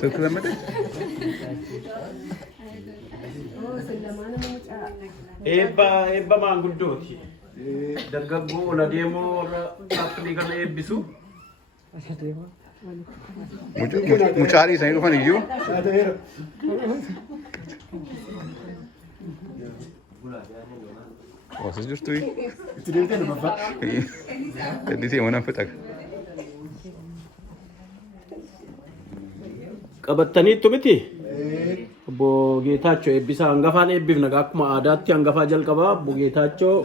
Suklamata. Ebba maanguddoti. Dargaggoo ola deemoo dhaabbilee kana eebbisu. Mucaalii isaanii dhufan iyyuu. Osas jirtu. Kadisee mana fixaga. Qabattaniittu miti? Obbo Geetaachoo eebbisaa hangafaan eebbifna akkuma aadaatti hangafaa jalqabaa Obbo Geetaachoo.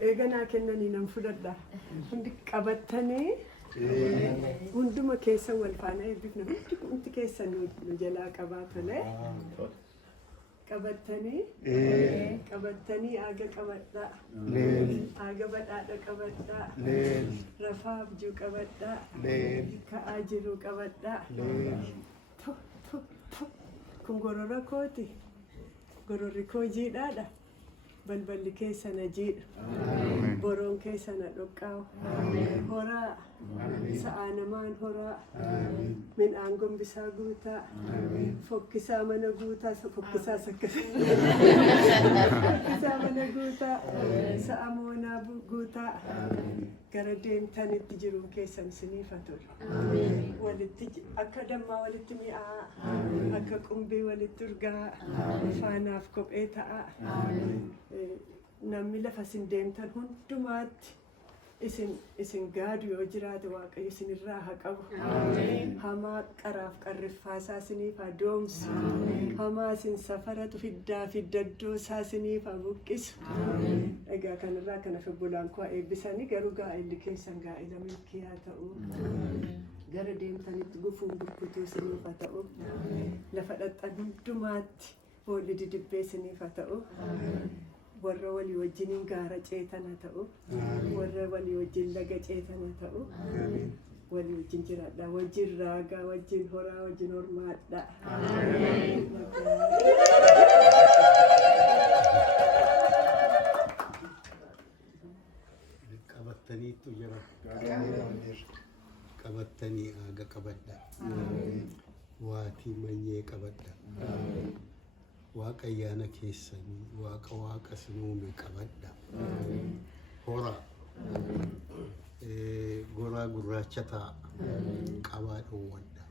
Eeganaa kennanii nan fudhadha. Hundi qabattanii hunduma keessa wal faana eebbifna. Hundi keessa nu jalaa qabaa tole. Qabattanii aaga qabadhaa. Aaga badhaadha qabadhaa. Rafaa abjuu qabadhaa. Ka'aa jiru qabadhaa. Kun gorora kooti. Gororri koo jiidhaadha. Balballi keessa na jiidha. Boroon keessa na dhoqqaawu. Horaa. Sa'aa namaan horaa. Midhaan gombisaa guutaa. Fokkisaa mana guutaa. Fokkisaa Fokkisaa mana guutaa. Sa'a moonaa guutaa. Gara deemtanitti jiruun keessan isiniif haa tolu. Akka dammaa walitti mi'aa. Akka qumbii walitti urgaa. Faanaaf kophee ta'a. Namni lafa isin deemtan hundumaatti isin gaadu yoo jiraate Waaqayyo isinirraa haa qabu. Hamaa qaraaf qarriffaasaa isiniif haa doomsu. Hamaa isin safaratu fiddaa fi daddoo isaa isiniif haa buqqisu. Egaa kanarraa kana obbolaan koo eebbisanii garuu gaa'elli keessan gaa'ela milkii haa ta'u. Gara deemtanitti gufuun burkutuu isiniif haa ta'u. Lafa dhaqxan hundumaatti boolli didibbee isiniif haa ta'u. Warra walii wajjiniin gaara ceetan haa ta'u. Warra walii wajjin laga ceetan haa ta'u. Walii wajjin jiraadha. Wajjin raagaa, wajjin horaa, wajjin hormaadha. Qabattaniitu jira. Qabattanii aaga qabadha. Waatii manyee qabadha. Waaqa ayyaana keessanii waaqa sinuume qabadha. Horaa goraa gurraacha ta'a. Qabaa dhoowwadha.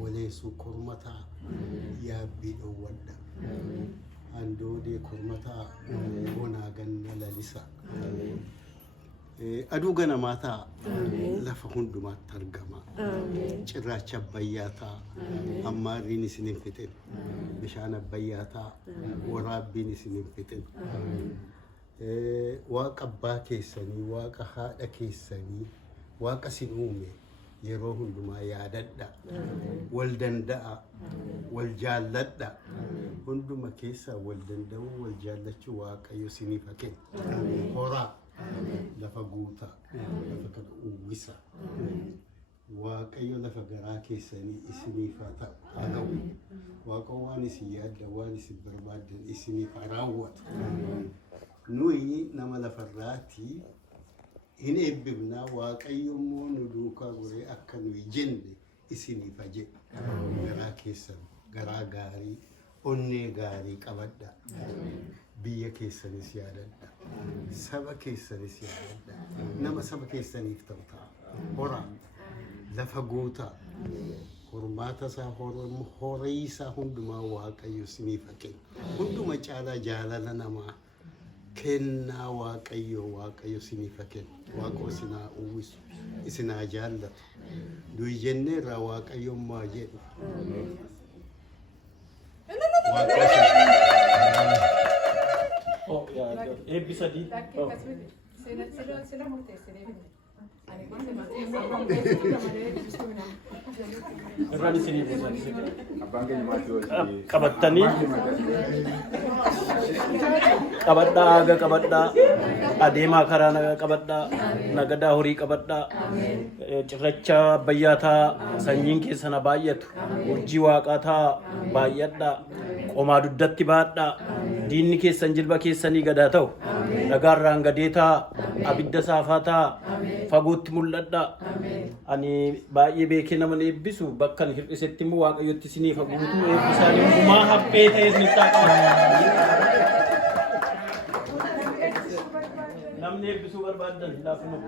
Waleessuu korma ta'a. Yaabbii dhoowwadha. Handoodee korma ta'a. Bonaa ganna lalisa. Aduu ganamaa ta'a. Lafa hundumaatti argama. Cirracha abbayyaa ta'a. Hammaarriin isin hin fixin. Bishaan abbayyaa ta'a. Waraabbiin isin hin fixin. Waaqa abbaa keessanii, waaqa haadha keessanii, waaqa isin uume yeroo hundumaa yaadadha. Wal danda'a. Wal jaalladha. Hunduma keessaa wal danda'uu, wal jaallachuu Waaqayyo isiniif haa kennu. Horaa. Lafa guutaa. Lafa kana uwwisa. Waaqayyo lafa garaa keessanii isiniif haa ta'u. Waaqa waan isin yaadda, waan isin barbaaddan isiniif haa raawwatu. Nuyi nama lafarraati hin eebbifnaa. Waaqayyo immoo nu duukaa goree akka nuyi jenne isiniif haa jedhu. Garaa keessan garaa gaarii, onnee gaarii qabadha. Biyya keessanis yaadadha. Saba keessanis yaadadha. Nama saba keessaniif ta'u ta'a. Horaa. Lafa guutaa. Hormaata isaa horii isaa hundumaa Waaqayyo isiniif haa kennu. Hunduma caalaa jaalala namaa kennaa Waaqayyo isiniif haa kennu. Waaqoo isinaa uwwisu. Isinaa jaallatu. Nuyi jenneerraa Waaqayyo maa jedhu. Eebbisa Irraan isinii buusan. Qabattanii qabadhaa haga qabadhaa adeemaa karaa nagaa qabadhaa nagadaa horii qabadhaa cirracha bayyaataa sanyiin keessana baay'atu urjii waaqaa taa baay'adhaa qomaa duddatti baadhaa diinni keessan jilba keessanii gadaa ta'u dhagaarraan gadeetaa abidda saafataa fagootti mul'adhaa ani baay'ee beekee nama eebbisu bakka hir'isetti immoo waaqayyotti isiniif guutuu eebbisaanii hundumaa haphee ta'ee isinitti qaba. Namni eebbisuu barbaadan laafuma.